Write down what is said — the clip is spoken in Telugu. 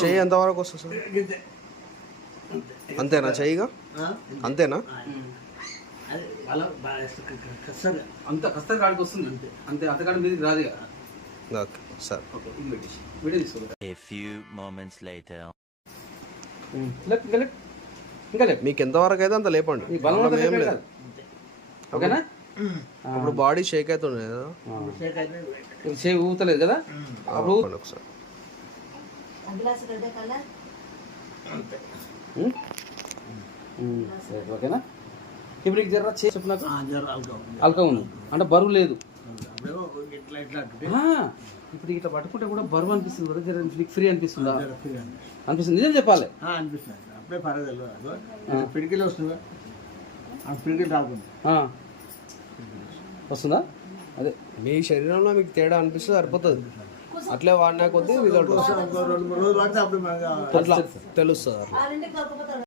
చెయ్యి. ఎంతవరకు వస్తుంది సార్. అంతేనా చెయ్యిగా? అంతేనా? అంత కస్తర్ కాడికి వస్తుంది అంతే. అంతే అంతకాడి మీదకి రాదు. Okay sir. మీకు ఎంతవరకు అయితే అంత లేపండి. ఈ బలం ప్రాబ్లం అంతా ఏం లేపే లేదు. ఓకేనా? ఇప్పుడు బాడీ షేక్ అవుతుంది కదా? షేక్ ఇప్పుడు ఊతలేదు కదా? అప్పుడు ఒకసారి. ఓకేనా? ఇప్పుడు జర చేసి నాకు. అల్కా ఉంది. అంటే బరువు లేదు. అవేవో ఇట్లా ఇట్లా అంటుంటే ఆ, ఇప్పుడు ఇట్లా పట్టుకుంటే కూడా బరువు అనిపిస్తుంది కదా జర నీకు ఫ్రీ అనిపిస్తుందా? అనిపిస్తుంది. అనిపిస్తుంది. నిజం చెప్పాలి. ఆ, అనిపిస్తుంది. అప్పుడే పర్వాలేదు అదో. పిడికిలు వస్తుందా? ఆ పిడికిలు రాకుండా. ఆ. వస్తుందా? అదే. మీ శరీరంలో మీకు తేడా అనిపిస్తే సరిపోతుంది. అట్లే వాడినా కొద్దీ రిజల్ట్ వస్తుంది. అట్లా తెలుస్తుంది